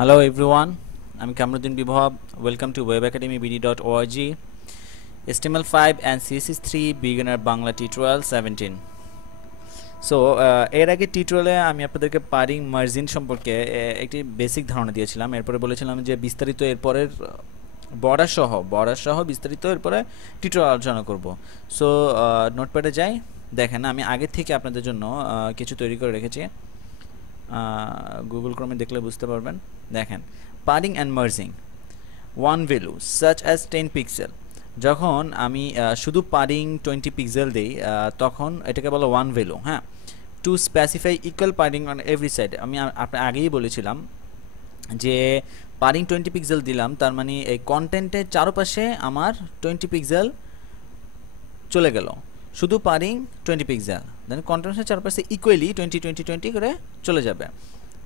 Hello everyone, I'm Kamruddin Bibhav. Welcome to webacademybd.org. HTML5 and CSS3 Beginner Bangla Tutorial 17. So এর আগে টিউটোরিয়ালে আমি আপনাদেরকে পারিং মার্জিন সম্পর্কে একটি বেসিক ধারণা দিয়েছিলাম। এরপরে বলেছিলাম যে বিস্তারিত এরপরের বর্ডার সহ বিস্তারিত এরপরে টিউটোরিয়াল আলোচনা করব। সো নোটপ্যাডে যাই, দেখেন আমি আগে থেকে আপনাদের জন্য কিছু তৈরি করে রেখেছি। গুগল ক্রোমে দেখলে বুঝতে পারবেন। দেখেন, padding and margin one value such as 10 pixel. যখন আমি শুধু পারিং 20 পিক্সেল দিই তখন এটাকে বলো ওয়ান ভ্যালু। হ্যাঁ, to specify equal padding on every side. আমি আপনার আগেই বলেছিলাম যে পারিং 20 পিক্সেল দিলাম, তার মানে এই কন্টেন্টের চারপাশে আমার 20 পিক্সেল চলে গেল। শুধু পারিং 20 পিক্সেল, দেন কন্টেন্টের চারপাশে ইকুয়ালি 20 করে চলে যাবে।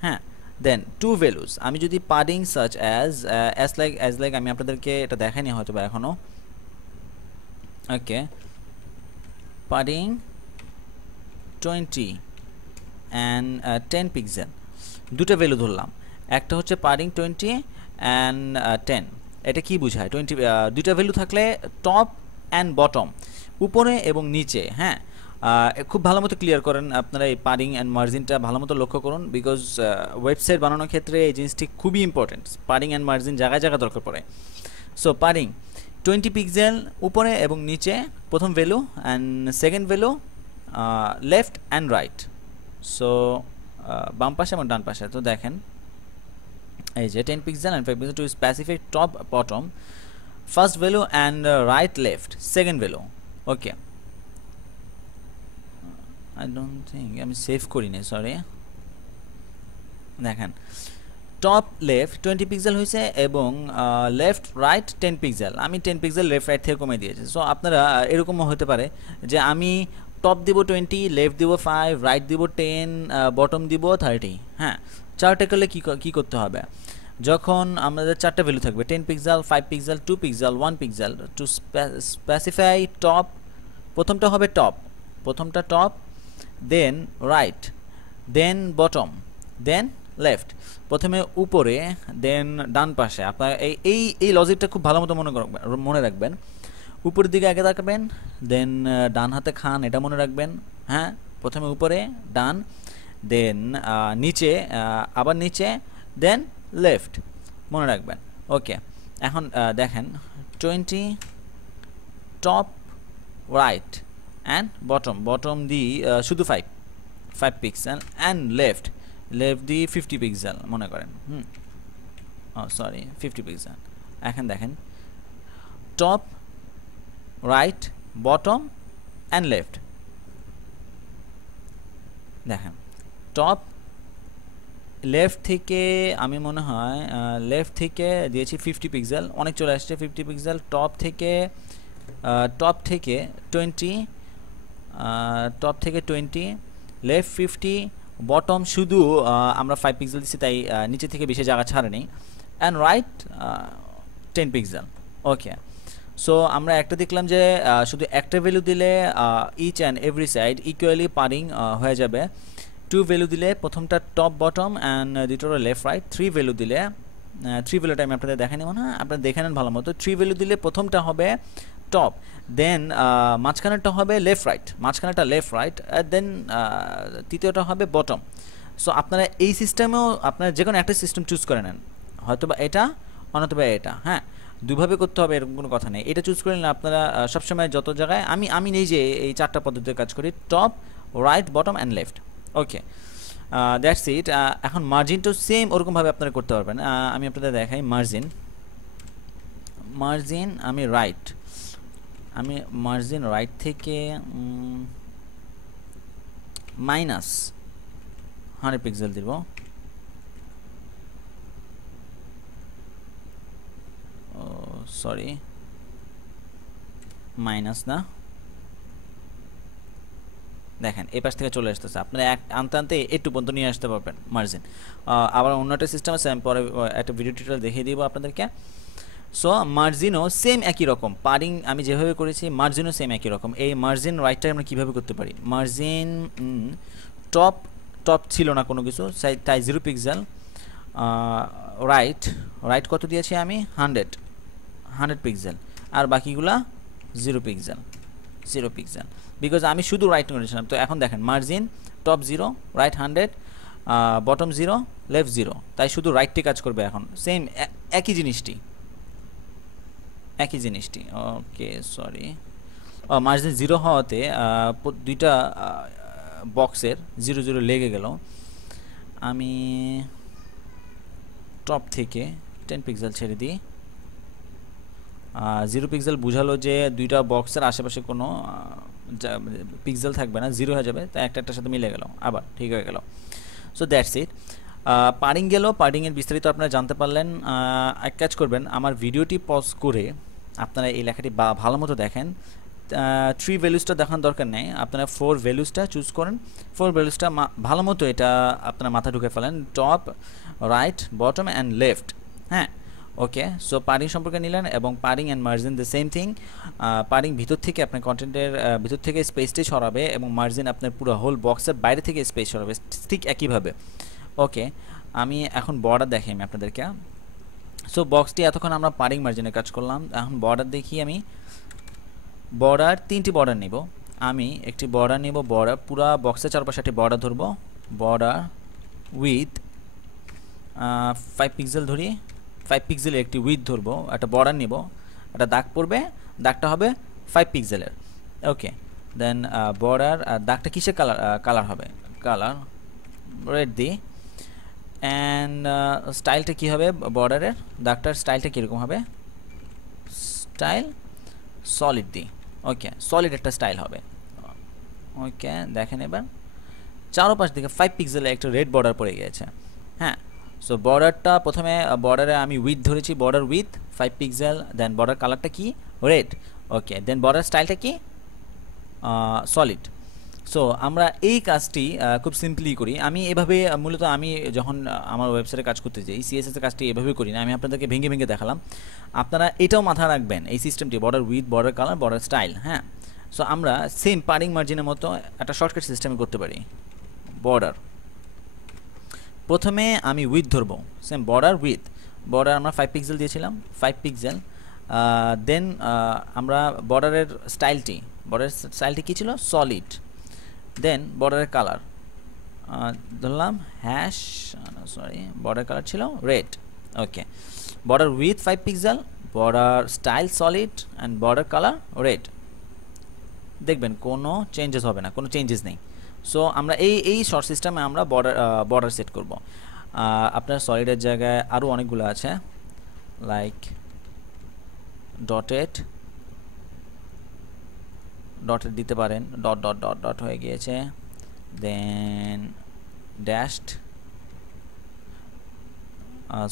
হ্যাঁ, দেন টু ভ্যালুস, আমি যদি পারিং সার্চ অ্যাজ লাইক আমি আপনাদেরকে এটা দেখাইনি হয়তো বা এখনও। ওকে, পারিং 20 অ্যান্ড 10 পিক্সেল, দুটো ভ্যালু ধরলাম। একটা হচ্ছে পারিং 20 অ্যান্ড 10। এটা কি বোঝায়? দুইটা ভ্যালু থাকলে টপ অ্যান্ড বটম, উপরে এবং নিচে। হ্যাঁ, খুব ভালো মতো ক্লিয়ার করেন আপনারা এই পারিং অ্যান্ড মার্জিনটা ভালো মতো লক্ষ্য করুন, বিকজ ওয়েবসাইট বানানোর ক্ষেত্রে এই জিনিসটি খুবই ইম্পর্টেন্ট। পারিং অ্যান্ড মার্জিন জায়গায় দরকার পড়ে। সো পারিং 20 পিক্সেল উপরে এবং নিচে প্রথম value, and second value left and right. So বাম পাশে এবং ডান পাশে। তো দেখেন এই যে 10 pixel and 5 pixel to specify top bottom, first value and right left second value. Okay, I don't think আমি সেভ করি না, সরি। দেখেন টপ লেফট 20 পিক্সেল হয়েছে এবং লেফট রাইট 10 পিক্সেল। আমি 10 পিক্সেল লেফট রাইট থেকে কমে দিয়েছি। সো আপনারা এরকমও হতে পারে যে আমি টপ দিব 20, লেফট দিব 5, রাইট দিব 10, বটম দিব 30। হ্যাঁ, চারটে করলে কী করতে হবে? যখন আমাদের চারটে ভ্যালু থাকবে 10 pixel, 5 pixel, 2 pixel, 1 pixel, to specify top, প্রথমটা হবে টপ, প্রথমটা টপ, দেন রাইট, দেন বটম, দেন লেফট। প্রথমে উপরে, দেন ডান পাশে। আপনার এই লজিকটা খুব ভালো মতো মনে রাখবেন। উপরের দিকে আগে তাকাবেন, দেন ডান হাতে খান, এটা মনে রাখবেন। হ্যাঁ, প্রথমে উপরে ডান, দেন নিচে, আবার নিচে, দেন লেফট, মনে রাখবেন। ওকে, এখন দেখেন 20 টপ রাইট অ্যান্ড বটম দি শুধু 5 pixel, and left the 50 pixel মনে করেন। Sorry 50 pixel. এখন দেখেন top right bottom and left. দেখেন টপ লেফট থেকে আমি মনে হয় লেফট থেকে দিয়েছি 50 পিক্সেল, অনেক চলে আসছে 50 পিক্সেল। টপ থেকে 20, লেফট 50, বটম শুধু আমরা 5 পিক্সেল দিচ্ছি, তাই নিচে থেকে বেশি জায়গা ছাড়ে নেই, and right 10 pixel. Okay, so আমরা একটা দেখলাম যে শুধু একটা ভ্যালু দিলে each and every side equally padding হয়ে যাবে। 2 ভ্যালু দিলে প্রথমটা টপ বটম অ্যান্ড দ্বিতীয়টা লেফট রাইট। 3 ভ্যালু দিলে, 3 ভ্যালুটা আমি আপনাদের দেখে নেব না, আপনারা দেখে নেন ভালো মতো। 3 ভ্যালু দিলে প্রথমটা হবে টপ, দেন মাঝখানেরটা হবে লেফট রাইট, দেন তৃতীয়টা হবে বটম। সো আপনারা এই সিস্টেমেও আপনারা যে কোনো একটা সিস্টেম চুজ করে নেন, হয়তোবা এটা অনতবা এটা। হ্যাঁ, দুভাবে করতে হবে এরকম কোনো কথা নেই। এটা চুজ করে নিলে আপনারা সবসময় যত জায়গায় আমি নিজে এই চারটা পদ্ধতিতে কাজ করি, top right bottom and left. Okay, that's it. এখন মার্জিনটাও সেম ওরকমভাবে আপনারা করতে পারবেন। আমি আপনাদের দেখাই মার্জিন আমি মার্জিন রাইট থেকে মাইনাস 100 পিক্সেল দিব। সরি, মাইনাস না, দেখেন এই পাশ থেকে চলে আসতেছে। আপনারা আনতে একটু পর্যন্ত নিয়ে আসতে পারবেন মার্জিন। আবার অন্য একটা সিস্টেম আছে, আমি পরে একটা ভিডিও টিউটোরিয়াল দেখিয়ে দিব আপনাদেরকে। সো মার্জিনও সেম একই রকম, পারিং আমি যেভাবে করেছি মার্জিনও সেম একই রকম। এই মার্জিন রাইটটা আমরা কীভাবে করতে পারি? মার্জিন টপ ছিল না কোনো কিছু, তাই 0 পিক্সেল, রাইট রাইট কত দিয়েছি আমি 100 পিক্সেল, আর বাকিগুলা 0 পিক্সেল বিকজ আমি শুধু রাইট করেছিলাম। তো এখন দেখেন margin top 0, right 100, bottom 0, left 0, তাই শুধু রাইটটি কাজ করবে এখন। সেম একই জিনিসটি ওকে সরি, মার্জিন 0 হওয়াতে দুইটা বক্সের 0 লেগে গেল। আমি টপ থেকে 10 পিক্সেল ছেড়ে দিই। 0 পিক্সেল বুঝালো যে দুইটা বক্সের আশেপাশে কোনো পিক্সেল থাকবে না, 0 হয়ে যাবে, তাই একটার সাথে মিলে গেল, আবার ঠিক হয়ে গেল। So that's it. পারিং গেল, পারিংয়ের বিস্তারিত আপনারা জানতে পারলেন। এক কাজ করবেন, আমার ভিডিওটি পজ করে আপনারা এই লেখাটি ভালো মতো দেখেন। 3 ভ্যালুসটা দেখার দরকার নেই, আপনারা 4 ভ্যালুসটা চুজ করেন। 4 ভ্যালুসটা ভালো মতো এটা আপনারা মাথা ঢুকে ফেলেন, top, right, bottom and left. হ্যাঁ, ওকে। সো পারিং সম্পর্কে নিলেন, এবং padding and margin the same thing. Padding ভিতর থেকে আপনার কন্টেন্টের ভিতর থেকে স্পেসটাই সরাবে, এবং মার্জিন আপনার পুরো হোল বক্সের বাইরে থেকে স্পেস সরাবে, ঠিক একইভাবে। ওকে, আমি এখন বর্ডার দেখাই আমি আপনাদেরকে। সো বক্সটি এতক্ষণ আমরা পারিং মার্জিনের কাজ করলাম, এখন বর্ডার দেখি। আমি বর্ডার 3টি বর্ডার নিব। আমি একটি বর্ডার নিব, বর্ডার পুরা বক্সের চারপাশে একটি বর্ডার ধরবো, বর্ডার উইথ 5 পিক্সেল ধরি, 5 পিক্সেলের একটি উইথ ধরবো, একটা বর্ডার নিব, একটা দাগ পড়বে, দাগটা হবে 5 পিক্সেলের। ওকে, দেন বর্ডার, দাগটা কিসের কালার হবে, কালার রেড দিই। অ্যান্ড স্টাইলটা কী হবে, বর্ডারের দাগটার স্টাইলটা কীরকম হবে, স্টাইল সলিড দিই। ওকে, সলিড একটা স্টাইল হবে। ওকে, দেখেন এবার চারোপাশ দিকে 5 পিক্সেলে একটা রেড বর্ডার পড়ে গিয়েছে। হ্যাঁ, সো বর্ডারটা প্রথমে বর্ডারে আমি উইথ ধরেছি, border width 5 pixel, then border কালারটা কি, রেড। ওকে, দেন বর্ডার স্টাইলটা কি, সলিড। সো আমরা এই কাজটি খুব সিম্পলি করি। আমি এভাবে মূলত আমি যখন আমার ওয়েবসাইটে কাজ করতে যাই, সিএসএস এর কাজটি এভাবে করি না, আমি আপনাদেরকে ভেঙে ভেঙে দেখালাম। আপনারা এটাও মাথায় রাখবেন, এই সিস্টেমটি, border with, border colour, border style. হ্যাঁ, সো আমরা সেম পারিং মার্জিনের মতো একটা শর্টকাট সিস্টেমে করতে পারি। বর্ডার প্রথমে আমি উইথ ধরবো, সেম বর্ডার উইথ, বর্ডার আমরা 5 পিক্সেল দিয়েছিলাম, 5 পিক্সেল। দেন আমরা বর্ডারের স্টাইলটি কী ছিল, সলিড। দেন বর্ডারের কালার ধরলাম হ্যাশ, সরি, বর্ডার কালার ছিল red. Okay, border width 5 pixel, border style solid, and border colour red. দেখবেন কোনো চেঞ্জেস হবে না, কোনো চেঞ্জেস নেই। সো আমরা এই শর্ট সিস্টেমে আমরা বর্ডার সেট করব। আপনার সলিডের জায়গায় আরও অনেকগুলো আছে, লাইক ডটেড দিতে পারেন, ডট ডট ডট ডট হয়ে গিয়েছে, দেন ড্যাশড,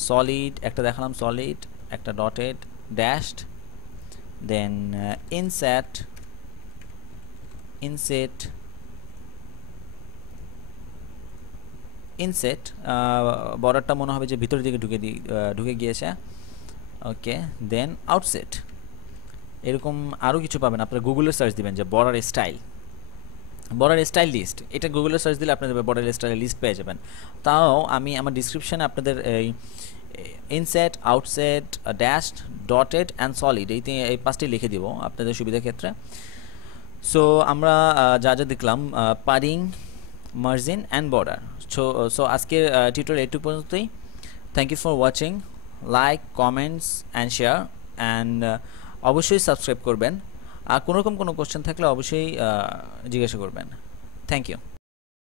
সলিড একটা দেখালাম, সলিড একটা, ডটেড, ড্যাশড, দেন ইনসেট বর্ডারটা মনে হবে যে ভিতরের দিকে ঢুকে গিয়েছে। ওকে, দেন আউটসেট। এরকম আরও কিছু পাবেন, আপনারা গুগলে সার্চ দিবেন যে বর্ডার স্টাইল লিস্ট, এটা গুগলে সার্চ দিলে আপনাদের বর্ডার স্টাইল লিস্ট পেয়ে যাবেন। তাও আমি আমার ডিসক্রিপশানে আপনাদের এই inset, outset, dashed, dotted and solid এই 5টি লিখে দিব আপনাদের সুবিধার ক্ষেত্রে। সো আমরা যা দেখলাম, padding, margin and border. So আজকের টিউটোরিয়াল এইটুকু পর্যন্তই। Thank you for watching, like, comments and share, and অবশ্যই সাবস্ক্রাইব করবেন। আর কোনোরকম কোনো কোশ্চেন থাকলে অবশ্যই জিজ্ঞাসা করবেন। Thank you.